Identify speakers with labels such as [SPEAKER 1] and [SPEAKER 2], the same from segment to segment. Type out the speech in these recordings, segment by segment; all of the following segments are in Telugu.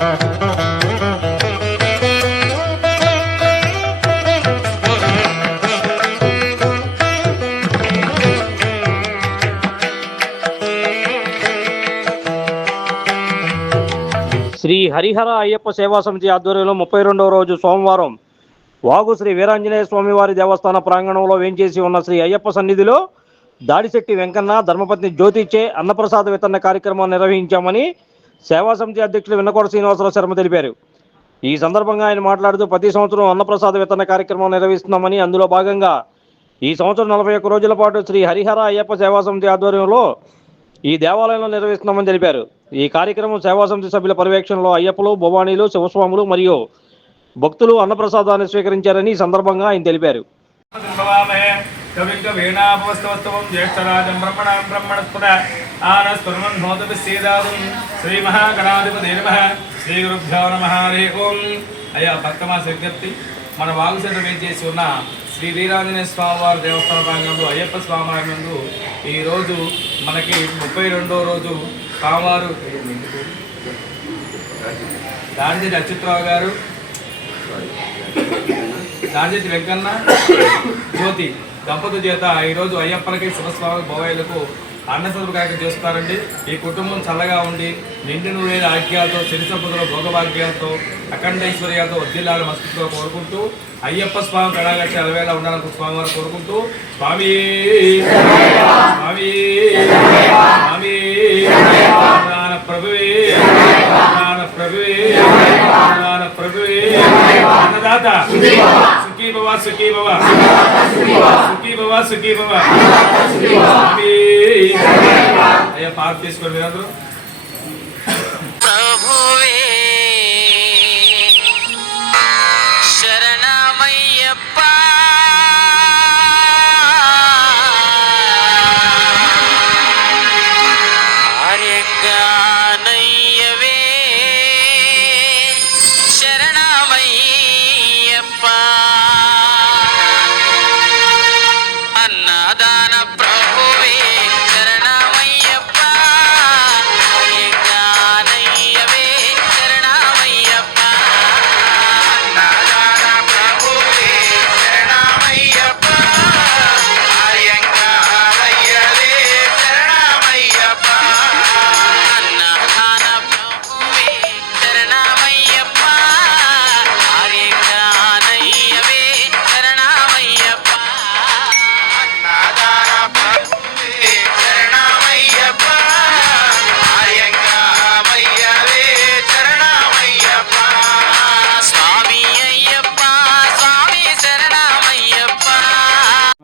[SPEAKER 1] శ్రీ హరిహర అయ్యప్ప సేవా సమితి ఆధ్వర్యంలో ముప్పై రెండవ రోజు సోమవారం వాగు శ్రీ వీరాంజనేయ స్వామివారి దేవస్థాన ప్రాంగణంలో వేంచేసి ఉన్న శ్రీ అయ్యప్ప సన్నిధిలో దాడిశెట్టి వెంకన్న ధర్మపత్ని జ్యోతిచే అన్నప్రసాద వితరణ కార్యక్రమం నిర్వహించామని సేవా సమితి అధ్యక్షులు విన్నకోట శ్రీనివాసరావు శర్మ తెలిపారు. ఈ సందర్భంగా ఆయన మాట్లాడుతూ ప్రతి సంవత్సరం అన్నప్రసాద వితరణ కార్యక్రమం నిర్వహిస్తున్నామని అందులో భాగంగా ఈ సంవత్సరం నలభై ఒక్క రోజుల పాటు శ్రీ హరిహర అయ్యప్ప సేవా సమితి ఆధ్వర్యంలో ఈ దేవాలయంలో నిర్వహిస్తున్నామని తెలిపారు. ఈ కార్యక్రమం సేవా సమితి సభ్యుల పర్యవేక్షణలో అయ్యప్పలు భవానీలు శివస్వాములు మరియు భక్తులు అన్నప్రసాదాన్ని స్వీకరించారని ఈ సందర్భంగా ఆయన తెలిపారు.
[SPEAKER 2] కవిక వీణాపవస్తవస్తవం జ్యేష్ఠరాజం బ్రహ్మణాం బ్రహ్మణస్పద ఆనస్పర్మన్ హోతపి శ్రీ మహాగణాధిపతి నమ. శ్రీ గురుభ్యో నమ. హరి ఓం. అయ్యా భక్తమాస విజ్ఞప్తి మన వాగుసేట వేచేసి ఉన్న శ్రీ వీరాంజనేయ స్వామివారి దేవస్థాన ప్రాంగంలో అయ్యప్ప స్వామివారి నందు ఈరోజు మనకి ముప్పై రెండో రోజు స్వామివారు దాండి అచ్యుతరావు గారు రాజేష్ వెంకన్న జ్యోతి దంపతుల చేత ఈరోజు అయ్యప్పలకి శివస్వామి భవయ్యలకు అన్నసదుపు కాక చేస్తారండి ఈ కుటుంబం చల్లగా ఉండి నిండి నూరేల ఆజ్ఞాలతో సిరి సంపదలో భోగభాగ్యాలతో అఖండైశ్వర్యాలతో వద్దిల్లాల మస్తితో కోరుకుంటూ అయ్యప్ప స్వామి కడాగచ్చి అలవేలా ఉండాలని స్వామి వారు కోరుకుంటూ స్వామి స్వామి స్వామి ప్రభువే ప్రభువే ప్రభువే అన్నదాత భవ సుఖీ భవ సుఖీ భవ సుఖీ భవ అయ్యా పాత తీసుకోండి మీరందరూ.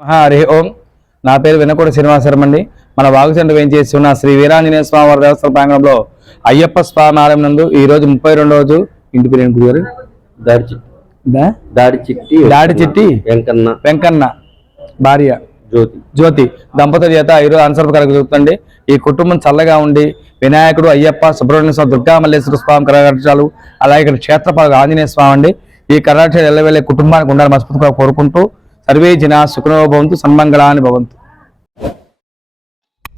[SPEAKER 3] హరి ఓం. నా పేరు వినకోట శ్రీనివాసరం అండి మన వాగుచండ వేయించేసి ఉన్న శ్రీ వీరాంజనేయ స్వామి వారి దేవస్థాన ప్రాంగణంలో అయ్యప్ప స్వామి ఆలయం నందు ఈ రోజు ముప్పై రెండవ రోజు ఇంటి పేరు ఏంటి గురుగారు?
[SPEAKER 4] దాడి చిట్టి? దాడి చిట్టి. వెంకన్న.
[SPEAKER 3] వెంకన్న. భార్య.
[SPEAKER 4] జ్యోతి.
[SPEAKER 3] జ్యోతి. దంపతుల చేత ఈరోజు కార్యక్రమం జరుగుతుంది ఈ కుటుంబం చల్లగా ఉండి వినాయకుడు అయ్యప్ప సుబ్రహ్మణ్య స్వామి దుర్గా మల్లేశ్వర స్వామి కరకటాలు అలాగే ఇక్కడ క్షేత్రపాల ఆంజనేయ స్వామి అండి. ఈ కర్ణాటక ఎల్లవేళ కుటుంబానికి ఉండాలని మనస్ఫూర్తిగా కోరుకుంటూ సర్వే జనా సుఖనో భవంతు సన్మంగళాన్ని భవంతు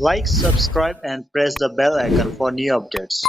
[SPEAKER 5] like subscribe and press the bell icon for new updates